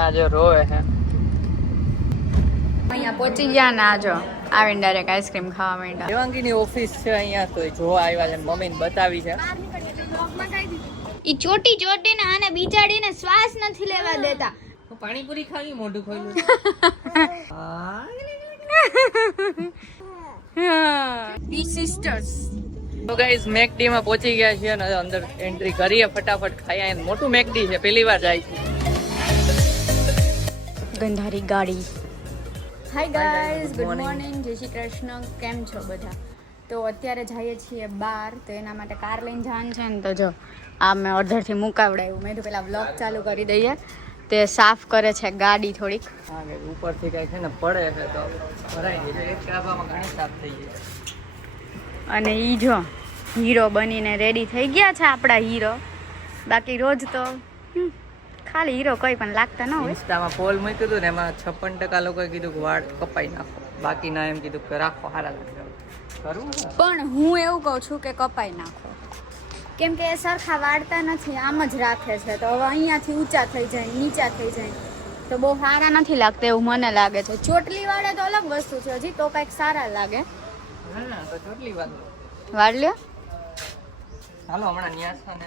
આ જો રોવે છે. અહીંયા પહોંચી ગયા ને આજો આવીને ડાયરેક્ટ આઈસ્ક્રીમ ખાવા માંડ્યા. દેવાંગીની ઓફિસ છે અહીંયા, તો જોવા આવ્યા છે. મમ્મીને બતાવી છે. ઈ ચોટી ચોટીને આને બિચાડીને શ્વાસ નથી લેવા દેતા. પાણીપુરી ખાવી મોઢું ખોલ્યું. ઈ સિસ્ટર્સ. તો ગાઈઝ મેકડી માં પહોંચી ગયા છીએ અને અંદર એન્ટ્રી કરીએ ફટાફટ. ખાઈ મોટું મેકડી છે, પહેલી વાર જાય છે. ગંધારી ગાડી. હાય ગાઈઝ, ગુડ મોર્નિંગ, જય શ્રી કૃષ્ણ. કેમ છો બધા? તો અત્યારે જઈએ છીએ બહાર, તો એના માટે કાર લઈને જવાનું છે ને. તો જો આ મેં અડધરથી મુકાવડાવ્યું. મેં તો પેલા વ્લોગ ચાલુ કરી દઈએ. તે સાફ કરે છે ગાડી થોડીક. હા, ઉપરથી કઈ છે ને પડે છે તો ભરાઈ ગઈ છે. એક કાબામાં ઘણી સાફ થઈ ગઈ. અને ઈ જો હીરો બનીને રેડી થઈ ગયા છે આપણા હીરો. બાકી રોજ તો ખાલી હીરો કોઈ પણ લાગતા ન હોય. ઇન્સ્ટામાં પોલ મૂક્યું હતું ને એમાં 56% લોકોએ કીધું કે વાળ કપાઈ નાખો, બાકીના એમ કીધું કે રાખો, સારા લાગે. કરું પણ હું એવું કહું છું કે કપાઈ નાખો, કેમ કે એ સરખા વાળતા નથી, આમ જ રાખે છે. તો હવે અહીંયાથી ઊંચા થઈ જાય, નીચા થઈ જાય તો બહુ સારા નથી લાગતા એવું મને લાગે છે. ચોટલી વાળે તો અલગ વસ્તુ છે, હજી તો કંઈક સારા લાગે. હા, તો ચોટલી વાત વાળ લ્યો. હાલો હમણાં ન્યાસાને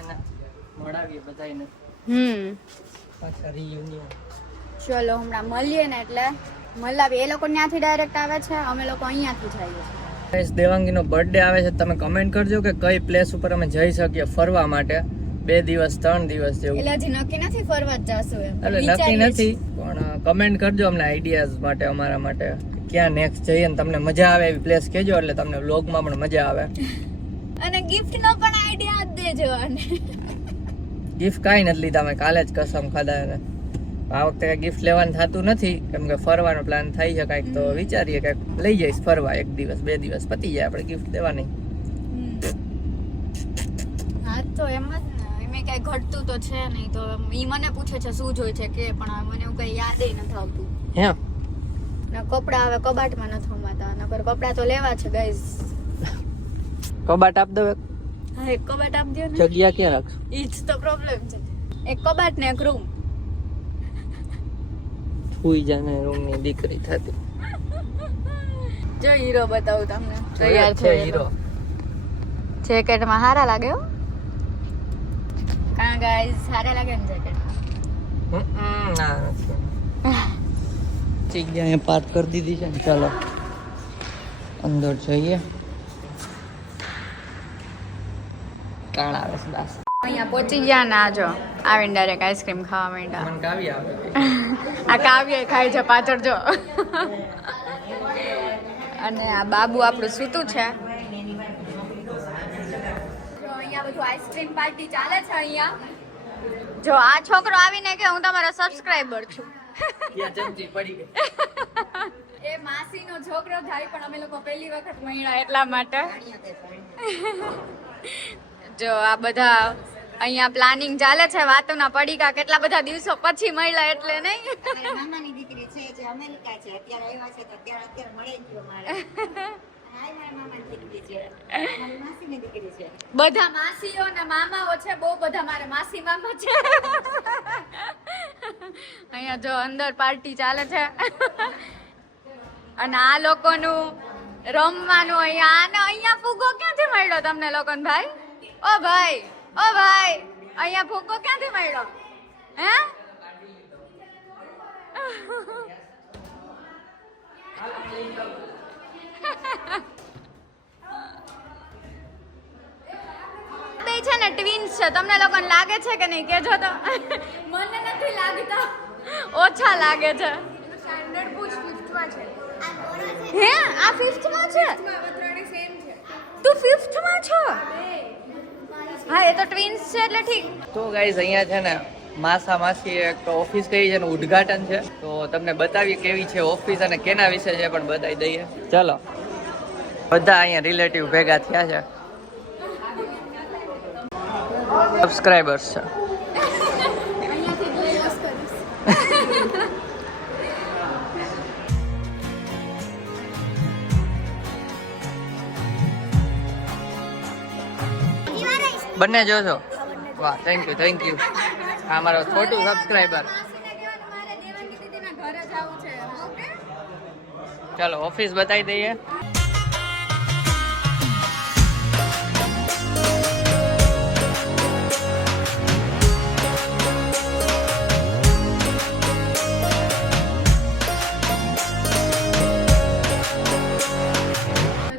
મળાવીએ બધાને. પાછા રિયુનિયન. ચલો હમણાં મળીએ ને એટલે મળાવીએ. એ લોકો ત્યાંથી ડાયરેક્ટ આવે છે, અમે લોકો અહીંયાથી જઈએ છીએ. ગાઈસ, દેવાંગીનો બર્થડે આવે છે. તમે કમેન્ટ કરજો કે કઈ પ્લેસ ઉપર અમે જઈ શકીએ ફરવા માટે. 2 દિવસ 3 દિવસ જેવું. એટલે હજી નક્કી નથી ફરવા જ જાશું એમ. એટલે નક્કી નથી, પણ કમેન્ટ કરજો અમને આઈડિયાઝ માટે, અમારા માટે ક્યાં નેક્સ્ટ જઈએ ને તમને મજા આવે એવી પ્લેસ કહેજો, એટલે તમને વ્લોગમાં પણ મજા આવે. અને ગિફ્ટ નો પણ આઈડિયા જ દેજો. અને ગિફ્ટ કાંઈ નથી લીધા, અમે કાલે જ કસમ ખાધા એને. આ વખતે કઈ ગિફ્ટ લેવાનું થતું નથી, કેમ કે ફરવાનો પ્લાન થઈ છે કાંઈક, તો વિચારીએ કે લઈ જઈશ ફરવા. 1 દિવસ 2 દિવસ પતી જાય, આપણે ગિફ્ટ દેવાની. હા તો એમ જ ને, એમે કઈ ઘટતું તો છે નહીં. તો ઈ મને પૂછે છે શું જોઈ છે કે, પણ મને એવું કઈ યાદ નથી આવતું. હે ના કપડા હવે કબાટમાં નથી હમાતા, નકર કપડા તો લેવા છે ગાઈસ. કબાટ આપ દો. હા, એક કબાટ આપ દો ને. જગ્યા ક્યાં રાખશો? ઈ જ તો પ્રોબ્લેમ છે. એક કબાટ ને એક રૂમ. ફૂઈ જાને રૂમની દીકરી થતી. જો હીરો બતાવું તમને. તૈયાર છે હીરો. જેકેટમાં સારા લાગે હો. કા ગાઈસ, સારા લાગે ને જેકેટ? ના નથી. જગ્યાએ પાર્ક કરી દીધી છે ને. ચાલો અંદર જઈએ. કાળ આવે છે બસ. અહીંયા પહોંચી ગયા ને આજો આવીને ડાયરેક્ટ આઈસ્ક્રીમ ખાવા માંડ્યા. મને કાવી આવે. આ કાવ્ય ખાય છે પાછળ જો. અને આ બાબુ આપણું સૂતું છે. અહીંયા બધું આઈસ્ક્રીમ પાર્ટી ચાલે છે. અહીંયા જો આ છોકરો આવીને કે હું તમારો સબસ્ક્રાઇબર છું. ત્યાં ચમચી પડી ગઈ. એ માસીનો છોકરો થાય, પણ અમે લોકો પહેલી વખત મળ્યા એટલા માટે. જો આ બધા અહીંયા પ્લાનિંગ ચાલે છે, વાતોના પડીકા. કેટલા બધા દિવસો પછી મળ્યા એટલે નહીં. મામાની દીકરી છે જે અમેરિકા છે, અત્યારે આવ્યા છે તો અત્યારે મળે ગયો મારે. હાય, મારી મામાની દીકરી છે, મારી માસીની દીકરી છે. બધા માસીઓ ને મામાઓ છે, બહુ બધા મારે માસી મામા છે. અહીંયા જો અંદર પાર્ટી ચાલે છે. અને આ લોકોનું રમવાનું અહીંયા ફુગ્ગો ક્યાંથી મળ્યો તમને લોકોને ભાઈ? ઓ ભાઈ, ઓ ભાઈ, અહીંયા ફુગ્ગો ક્યાંથી મળ્યો? હે? બે છે ને ટ્વિન્સ છે, તમને લોકોને લાગે છે કે નહીં કેજો તો. મને નથી લાગતા, ઓછા લાગે છે. સ્ટાન્ડર્ડ પૂછ 5th માં છે. હે, આ 5th માં છે? તું 5th માં છો? હા, એ તો ટ્વિન્સ છે એટલે ઠીક. તો ગાઈઝ, અહીંયા છે ને માસા માસી એક ઓફિસ કઈ છે એનું ઉદ્ઘાટન છે, તો તમને બતાવીએ કેવી છે ઓફિસ અને કેના વિશે છે પણ બતાવી દઈએ. ચલો, બધા અહીંયા રિલેટિવ ભેગા થયા છે, સબસ્ક્રાઇબર્સ છે. બંને જોશો? વાહ, થેન્ક યુ. આ મારો છોટું સબસ્ક્રાઇબર. ઘરે જવું છે ઓકે ચાલો ઓફિસ બતાવી દઈએ.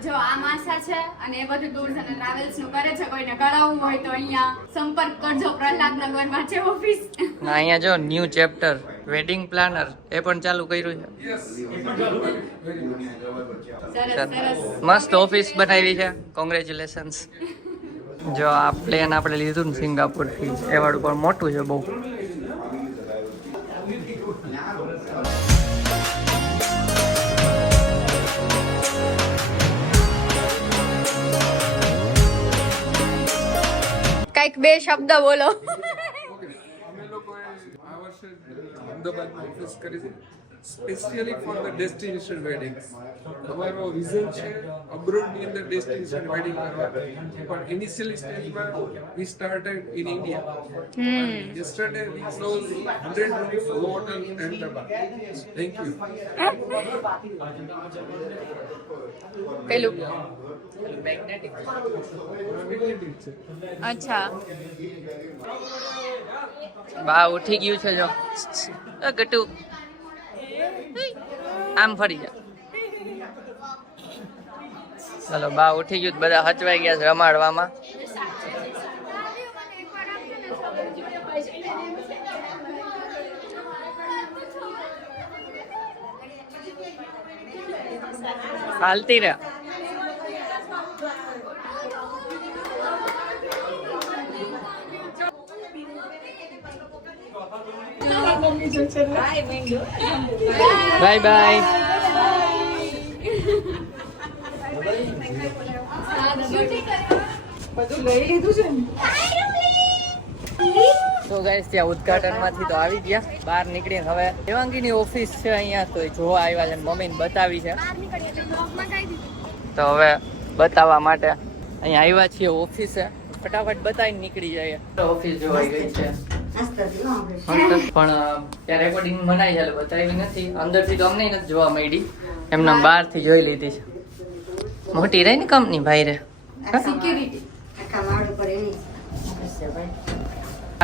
જો આ માસા છે અને એ બધું ટૂર્સ અને ટ્રાવેલ્સ નું કરે છે. કોઈને કરાવવું હોય તો અહીંયા સંપર્ક કરજો. પ્રહલાદનગરમાં છે ઓફિસ. ના અહીંયા જો ન્યૂ ચેપ્ટર વેડિંગ પ્લાનર એ પણ ચાલુ કર્યું છે. સરસ સરસ. મસ્ત ઓફિસ બનાવી છે. કોંગ્રેચ્યુલેશન્સ. જો આ પ્લેન આપણે લીધું ને સિંગાપુર થી એ વાળું પણ મોટું છે બહુ. કઈક બે શબ્દ બોલો. અમે લોકોએ આ વર્ષે અમદાવાદમાં ઓફિસ કરી છે specially for the destination weddings. અમારો વિઝન છે અબ્રોડની અંદર ડેસ્ટિનેશન વેડિંગ કરવા, પણ ઇનિશિયલી સ્ટેજમાં we started in India. Yesterday we close 100 rooms hotel Ahmedabad. Thank you. પેલું મેગ્નેટિક છે. અચ્છા બા ઉઠી ગયું છે જો. ગટુ આમ ફરી જા. ચલો બા ઉઠી ગયું. બધા હચવાઈ ગયા છે રમાડવામાં. હાલતી રહે. Bye bye. તો ગાઈસ ત્યાં ઉદ્ઘાટન માંથી તો આવી ગયા. બહાર નીકળીને હવે દેવાંગીની ઓફિસ છે અહીંયા તો એ જોવા આવ્યા છે. મમ્મીને બતાવી છે તો હવે બતાવવા માટે અહીંયા આવ્યા છીએ ઓફિસે. ફટાફટ બતાવીને નીકળી જાય. ઓફિસ જોવાઈ ગઈ છે પણ ત્યાં રેકોર્ડિંગ મનાઈ છે બતાવી નથી. અંદરથી તો અમને નથી જોવા મળી. એમના બહારથી જોઈ લીધી છે. મોટી રહી ને કંપની ભાઈ રે.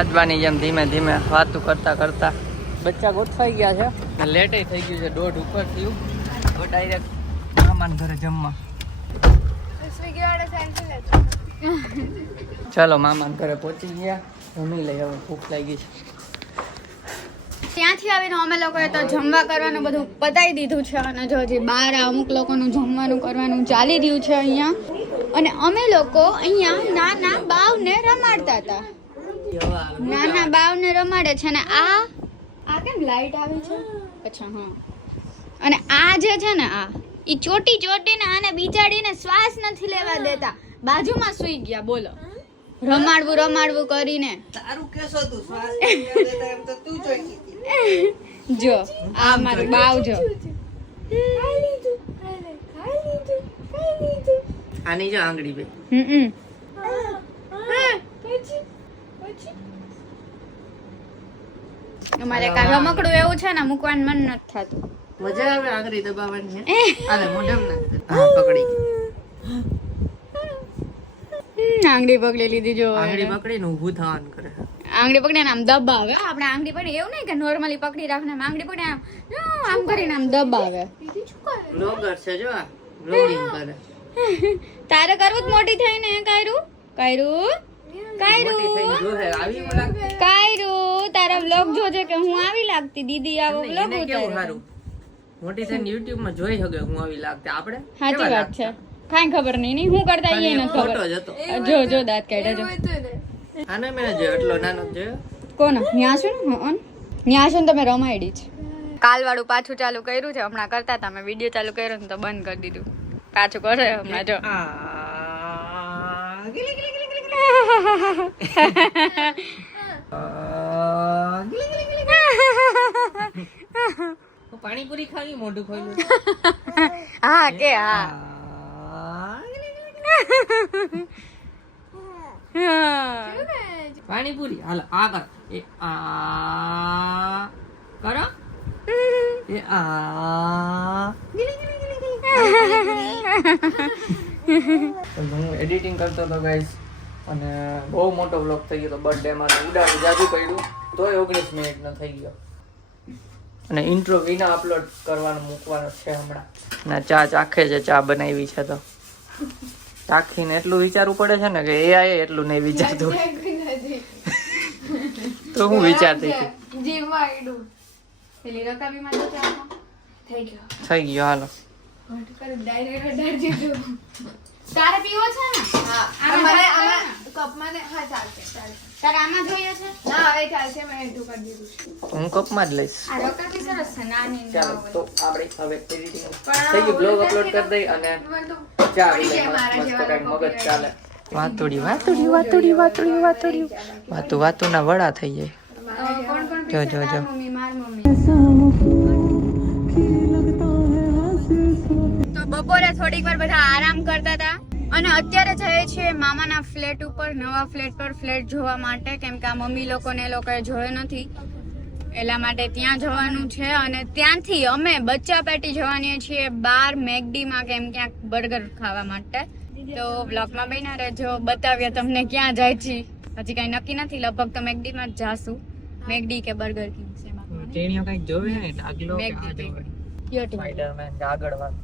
આજવાની જેમ ધીમે ધીમે વાતું કરતા કરતા બચ્ચા ગોઠવાઈ ગયા છે. લેટે થઈ ગયું છે 1:30 ઉપર થયું. તો ડાયરેક્ટ મામાના ઘરે જમવા. ચાલો મામાના ઘરે પહોંચી ગયા. જમી લઈ હવે ભૂખ લાગી છે. ત્યાંથી આવીને અમે લોકોએ તો જમવા કરવાનું બધું પતાવી દીધું છે અને જો હજી બહાર અમુક લોકોનું જમવાનું કરવાનું ચાલી રહ્યું છે અહીંયા. અને અમે લોકો અહીંયા નાના બાવને રમાડતા હતા. નાના બાવને રમાડે છે ને આ કેમ લાઈટ આવી છે? અચ્છા હા. અને આ જે છે ને આ ઈ ચોટી ચોટીને આને બિચાડીને શ્વાસ નથી લેવા દેતા. બાજુમાં સૂઈ ગયા. બોલો રમાડવું કરીને. તારું કેસો તું શ્વાસ લેવા દેતા એમ તો તું જોઈ લીધી. જો આ મારું બાવ જો. આની જો આંગળી ભાઈ. અમારે કાંઈ રમકડું એવું છે ને મૂકવાનું મન નથી થતું. મજા આવે આંગળી દબાવવાની. આને મોઢામાં નાખ. હા પકડી. આંગળી પકડી લીધી જો. આંગળી પકડીને ઊભું થવાનું કરે. આંગળી પકડીને આમ દબાવે. આપણે આંગળી પકડી એવું નહીં કે નોર્મલી પકડી રાખને આંગળી પકડી આમ કરીને આમ દબાવે. બ્લોગર છે જો આ બ્લોગિંગ કરે. તારે કરવું જ મોટી થઈને કાયરું તારા વ્લોગ જોજે કે હું આવી લાગતી. દીદી આવો વ્લોગ ઉતારે. મોટી થઈને YouTube માં જોઈ શકે હું આવી લાગતી. આપણે સાચી વાત છે. કાંઈ ખબર નહીં હું કરતા એ ન ખબર. જો દાંત કાઢ્યા જો. આને મેં જો એટલો નાનો જોયો. કોનો ન્યાસુ ને ન્યાસુ તમે રમાયડી છે. કાલ વાળું પાછું ચાલુ કર્યું છે. હમણાં કરતા હતા મેં વિડીયો ચાલુ કર્યો ને તો બંધ કરી દીધું. પાછું કરે હમણાં જો. પાણીપુરી ખાવી મોઢું ખોલ્યું. હા કે હા. પાણીપુરી હાલ આ કર. એ આ કરો. એ આ હું એડિટિંગ કરતો હતો ગાઈસ અને બહુ મોટો વ્લોગ થઈ ગયો તો બર્થડે માં ઉડાડી જાદુ કર્યું તોય 19 મિનિટ નો થઈ ગયો અને ઇન્ટ્રો વિના અપલોડ કરવાનું મૂકવાનો છે હમણાં ના ચા ચાખે છે ચા બનાવી છે તો ચાખીને એટલું વિચારવું પડે છે ને કે AI એટલું નહીં વિચારતું તો હું વિચારતી હતી જીવવા આડું પેલી રકાબીમાં તો ચાખો થઈ ગયો હાલો તારે પીવો છે ને હા અમારે કપમાં ને હા ચાલશે તારે આમાં જોઈએ છે ના હવે ચાલશે મેં એડું કરી દીધું છે હું કપમાં જ લઈશ આ રકાબી સરસ છે નાની ચાલો તો આપણે હવે એડિટિંગ થઈ ગયું બ્લોગ અપલોડ કરી દઈ અને ચા પી લઈ મસ્ત કંઈક મગજ ચાલે વાતું ના વડા થઈ જાય જો મમ્મી માર મમ્મી તો બપોરે થોડીક વાર બધા આરામ કરતા હતા અને અત્યારે જઈએ છીએ મામાના ફ્લેટ ઉપર નવા ફ્લેટ પર ફ્લેટ જોવા માટે કેમ કે આ મમ્મી લોકોને એ લોકોએ જોયો નથી એટલા માટે ત્યાં જવાનું છે અને ત્યાંથી અમે બચ્ચા પેટી જવાની છીએ બાર મેકડીમાં કેમ ક્યાંક બર્ગર ખાવા માટે તો બ્લોગમાં બન્યા રહેજો બતાવ્યા તમને ક્યાં જાય છે હજી કઈ નક્કી નથી લગભગ તો મેકડીમાં જ જાશું મેકડી કે બર્ગર કિંગ છે ટેણીઓ કઈક જોવે ને આગલો કે આ જોવે યો સ્પાઈડરમેન આગળ વાત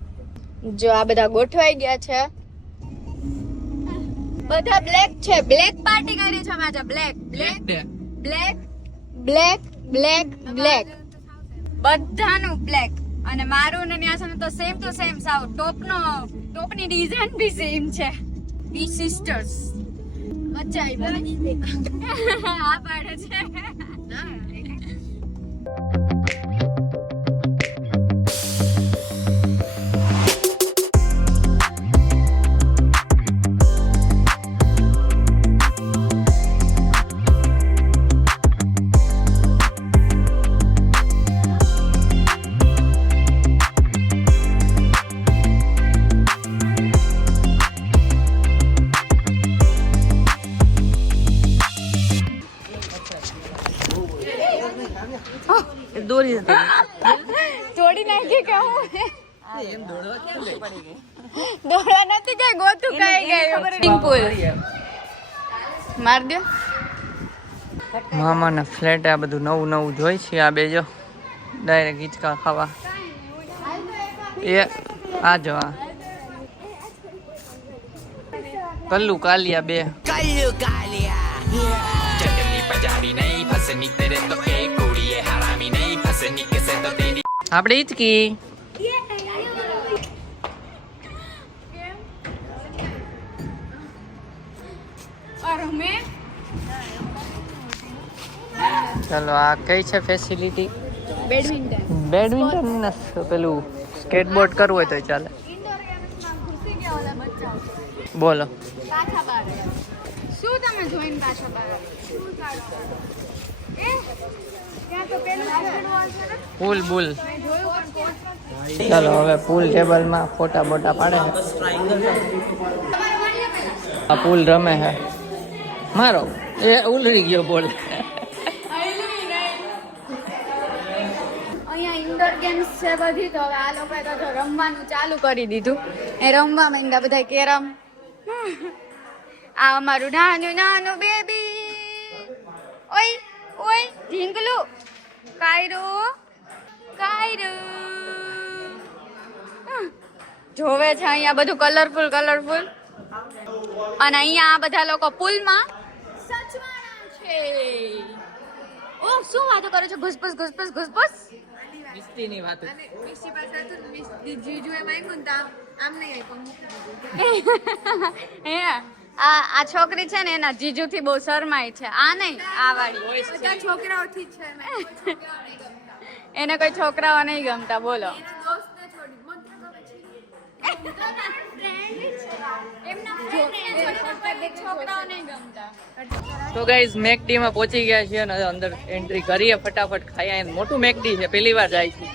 જો આ બધા ગોઠવાઈ ગયા છે બધા બ્લેક છે બ્લેક પાર્ટી કરી છે આજે black black black black black black બધાનું બ્લેક અને મારું ને ન્યાસનું તો સેમ ટુ સેમ સાવ ટોપની ડિઝાઇન બી સેમ છે બી સિસ્ટર્સ બચ્ચા આ પાડે છે દોરી તોડી નાખી કે હું એમ દોડવા કેમ પડી ગઈ દોડા નથી કઈ ગોતું કઈ ગયું સિમ્પલ માર દે મામાના ફ્લેટ આ બધું નવું જોઈ છે આ બે જો ડાયરેક્ટ હિંચકા ખાવા એ આ જો આ કલ્લુ કાલિયા બે આપણે હિચકી ચલો આ કઈ છે ફેસિલિટી બેડમિન્ટન ના પેલું સ્કેટબોર્ડ કરવું હોય તો ચાલે બોલો શું તમે જોઈને પાછા બહાર શું પુલ બુલ મેં જોયું પણ ચાલો હવે પુલ ટેબલમાં ફોટા બોટા પાડે છે આ પુલ રમે છે મારો એ ઉલરી ગયો બોલ અહીંયા ઇન્ડોર ગેમ્સ છે બધી તો હવે આ લોકોએ તો રમવાનું ચાલુ કરી દીધું એ રમવા માંડ્યા બધા કેરમ આ અમારું નાનું બેબી ઓય ઓય ઢીંગલું કાયરું જોવે છે અહીંયા બધું કલરફુલ અને અહીંયા આ બધા લોકો પુલમાં સચવાણા છે ઓ શું વાતો કરો છો ઘુસપુસ મિસ્તીની વાત આ છોકરી છે ને એના જીજુ થી બહુ શરમાય છે આ નહીં આ વાળી છોકરાઓથી છે એને કોઈ છોકરાઓ નહીં ગમતા બોલો તો ગાઈઝ મેકડી માં પહોંચી ગયા છીએ અને અંદર એન્ટ્રી કરીએ ફટાફટ ખાયા મોટું મેકડી છે પહેલી વાર જાય છે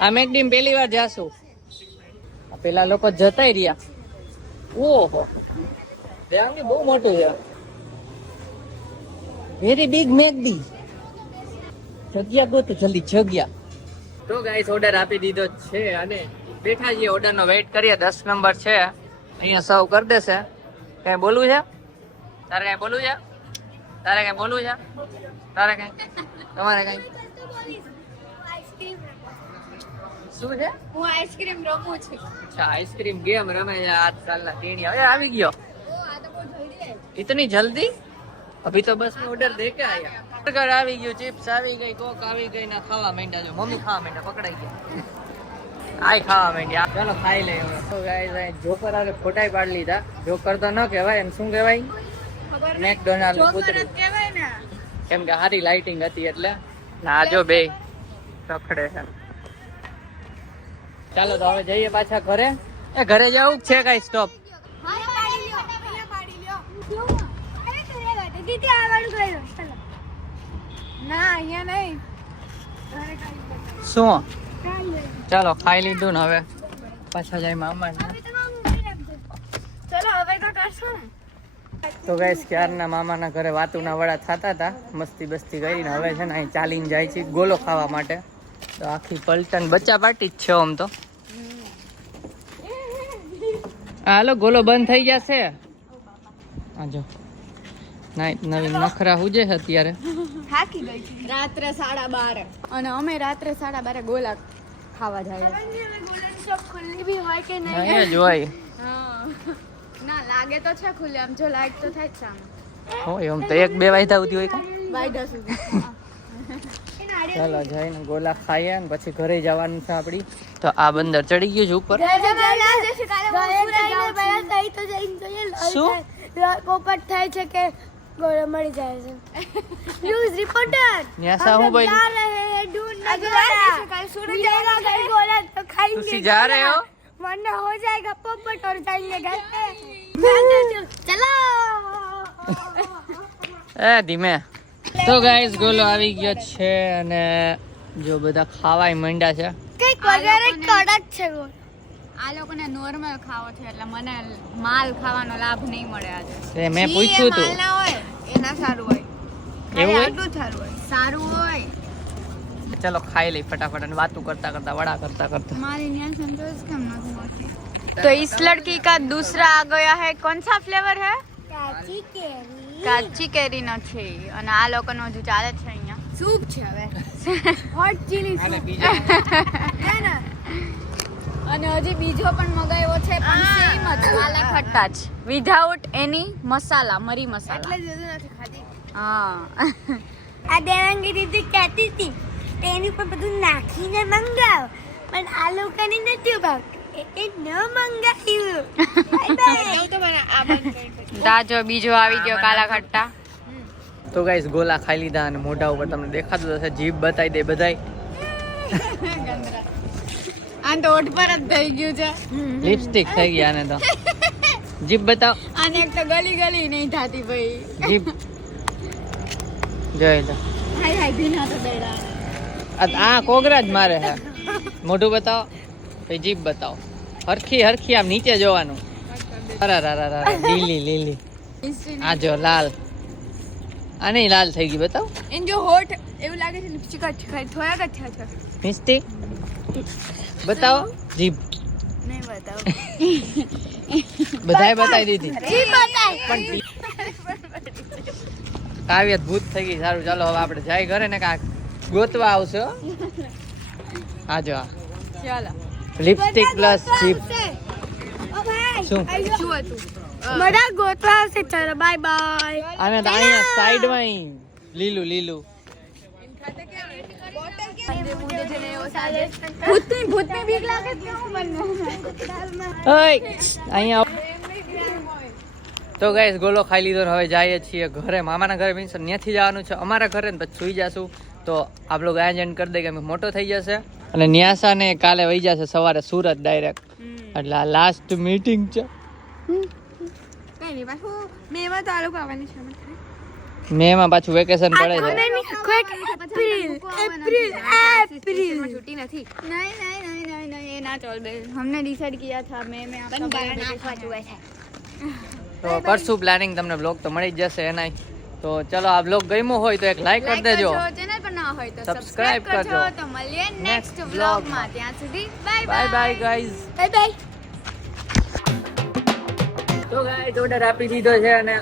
આ મેકડી માં પહેલી વાર જાશું પેલા લોકો જતાય રહ્યા ઓહો દેવની બહુ મોટું છે વેરી બિગ મેકડી જગ્યા ગોત જલ્દી જગ્યા તો ગાઈસ ઓર્ડર આપી દીધો છે અને બેઠા છીએ ઓર્ડરનો વેઇટ કરીએ. 10 નંબર છે અહીંયા સર્વ કરી દેશે. કઈ બોલવું છે? તારે કઈ બોલવું છે? તારે કઈ બોલવું છે? તારે કઈ? તમારે કઈ? શું છે? હું આઈસ્ક્રીમ રમું છું. અચ્છા આઈસ્ક્રીમ ગેમ રમે છે 8 સાલના ટેણી. હવે આવી ગયો इतनी जल्दी? अभी तो बस में ऑर्डर दे के आया. बर्गर આવી ગયું, ચિપ્સ આવી ગઈ, કોક આવી ગઈ ને ખાવા માંડ્યા. જો મમ્મી ખાવા માંડ્યા, પકડાઈ ગયા. આય ખાવા માંડ્યા. ચાલો ખાઈ લઈએ હવે. તો ગાઈસ આ જોકર આરે ફોટાઈ પાડી લીધા. જોકર તો ન કહેવાય, એમ શું કહેવાય? મેકડોનાલ્ડ નું કૂતરું કહેવાય ને. કેમ કે સારી લાઇટિંગ હતી એટલે. ના જો બે રખડે છે. ચાલો તો હવે જઈએ પાછા ઘરે. એ ઘરે જવું છે કઈ સ્ટોપ? ના અહીંયા નહીં. શું? ચાલો ખાઈ લીધું ને હવે પાછા જાય મામા. ચલો હવે તો કરશો ને. તો ગાઈસ ક્યારના મામાના ઘરે વાતુના વડા થતા હતા, મસ્તી બસ્તી કરીને હવે છે ને અહીં ચાલીને જાય છે ગોલો ખાવા માટે. તો આખી પલટન બચ્ચા પાર્ટી જ છે આમ તો. હાલો ગોલો બંધ થઈ જશે. આજો નવીન નખરા હુજે છે અત્યારે. થાકી ગઈ છું. રાત્રે 12:30 અને અમે રાત્રે 12:30 ગોલા ખાવા જઈએ. ગોલાની શોપ ખુલ્લી બી હોય કે નહીં? અહીંયા જ હોય. હા ના લાગે તો છે ખુલ્લી, આમ જો લાઈટ તો થાય જ છે આમ. હોય આમ તો 1-2 વાગ્યા સુધી હોય. વાયદા સુધી. ચાલો જઈને ગોલા ખાઈએ ને પછી ઘરે જવાનું છે આપડી. તો આ બંદર ચડી ગયું છે ઉપર. શું પોપટ થાય છે કે ગોળો મળી જાય છે. ન્યૂઝ રિપોર્ટર ન્યાસા હું બોલી? जा रहे हैं ढूंढने मिलेगा घर गोला तो खाएंगे. तुसी जा रहे हो? वरना हो जाएगा पोपट और जाएंगे घर पे. चलो એ ધીમે. તો ગાઈસ ગોલો આવી ગયો છે અને જો બધા ખાવાય માંડ્યા છે. કઈક વધારે કડક છે ગોળ. આ લોકોને નોર્મલ ખાવો છે એટલે મને માલ ખાવાનો લાભ નહીં મળે આજે. તે મેં પૂછ્યું તું. માલ ના હોય એના સારું હોય. એવું હોય? આટલું સારું હોય. સારું હોય. ચલો ખાઈ લઈ ફટાફટ અને વાતું કરતા કરતા વડા કરતા કરતા. हमारे यहाँ संतोष कम नहीं होती. तो इस लड़की का दूसरा आ गया है. कौन सा फ्लेवर है? કાચી કેરી. કાચી કેરી નથી અને આ લોકોનો હજુ ચાલે છે અહીંયા. સૂપ છે હવે. હોટ ચીલી અને બીજા હે ને. અને હજી બીજો પણ મગાવ્યો છે પણ સેમ જ કાલે ખટ્ટા જ વિધાઉટ એની મસાલા, મરી મસાલા. એટલે જ નથી ખાધી. હા. આ દેવાંગી દીદી કહેતી હતી એની પર બધું નાખીને મંગાવ, પણ આ લોકોને નથી ભાવતું એટલે ન મંગાવ્યું. દાજો બીજો આવી ગયો કાલા ખટ્ટા. તો ગાઈસ ગોલા ખાઈ લીધા અને મોઢા ઉપર તમને દેખાતું હશે જીભ બતાવી દે બધાય. આ તો ઓઠ પર જ થઈ ગયું છે. લિપસ્ટિક થઈ ગઈ આને તો. જીભ બતાવ. આને એક તો ગલી ગલી નહીં થાતી ભાઈ. જીભ જોઈ લો. હાય હાય ભીના તો બેડા. આ કોગરા જ મારે છે. મોઢું બતાવો પછી જીભ બતાવો. હરખી હરખી આમ નીચે જોવાનું. અરે લીલી લીલી. આ જો લાલ. આ નહીં લાલ થઈ ગઈ બતાવો. એન જો હોઠ એવું લાગે છે લિપસ્ટિક જ થોડાક જ છે. મિસ્ટી બતાવો જીભ. નહીં બતાવ. બધાય બતાવી દીધી જી બતાય. પણ કાવ્ય ભૂત થઈ ગઈ. સારું ચાલો હવે આપણે જાય ઘરે ને કાંક ગોતવા આવશે હો. આ જો આ ચાલો. લિપસ્ટિક પ્લસ જીભ. ઓ ભાઈ શું શું હતું? બધા ગોતવા આવશે. ચાલો બાય બાય. આને તો અહીંયા સાઈડમાં લીલું લીલું. ભૂતની બીક લાગે છે મને. ઓય અહીંયા તો ગાઈસ ગોલો ખાઈ લીધો ને હવે જઈએ છીએ ઘરે. મામાના ઘરે મીન્સ ત્યાંથી જવાનું છે અમારા ઘરે ને પછી સુઈ જશું. તો આપ લોકો આ એન્ડ કરી દે કે મોટો થઈ જશે અને ન્યાસા ને કાલે વહી જશે સવારે સુરત ડાયરેક્ટ. એટલે આ લાસ્ટ મીટિંગ છે. કઈ નહીં પાછું મેમાં તો આ લોકો આવવાની છે. મેમાં પાછું વેકેશન પડે છે. एप्रिल छुट्टी नहीं नहीं ये ना चल बे. हमने डिसाइड किया था मैं आपका તો કરશું પ્લાનિંગ. તમને બ્લોગ તો મળી જ જશે એના. તો ચલો આ બ્લોગ ગમ્યો હોય તો એક લાઈક કરી દેજો, ચેનલ પર ના હોય તો Subscribe સબસ્ક્રાઇબ કરજો. કરજો. તો મળીએ નેક્સ્ટ Next વ્લોગમાં. ત્યાં સુધી bye bye bye guys. Bye bye. તો ગાઈઝ ઓર્ડર આપી દીધો છે અને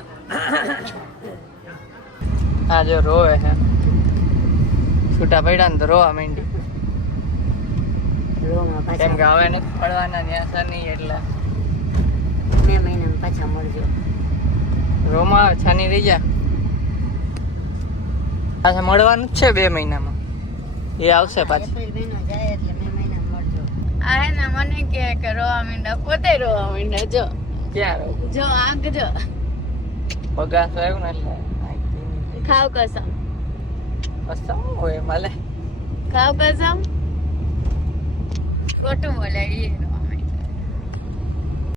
આ જો રોવે છે, છૂટા પડ્યા ને તો રોવા માંડી, રોમાં કેમ પાછા કે હવે નથી પડવાના ત્યાં શનિ એટલે મે મહિનામાં પાછા મળજો. રોમાં છાની રહી જા, પાછા મળવાનું જ છે 2 મહિનામાં, એ આવશે પાછી. એપ્રિલ મહિનો જાય એટલે મે મહિનામાં મળજો. આ હે ને મને કે રોવા માંડ્યા, પોતે રોવા માંડ્યા. જો ક્યાં રહું જો આંખ જો, પગાર તો આવ્યું ને એટલે ખાવ કસમ, કસમ હોય મળે. ખાવ કસમ, ખોટું બોલે ઈ.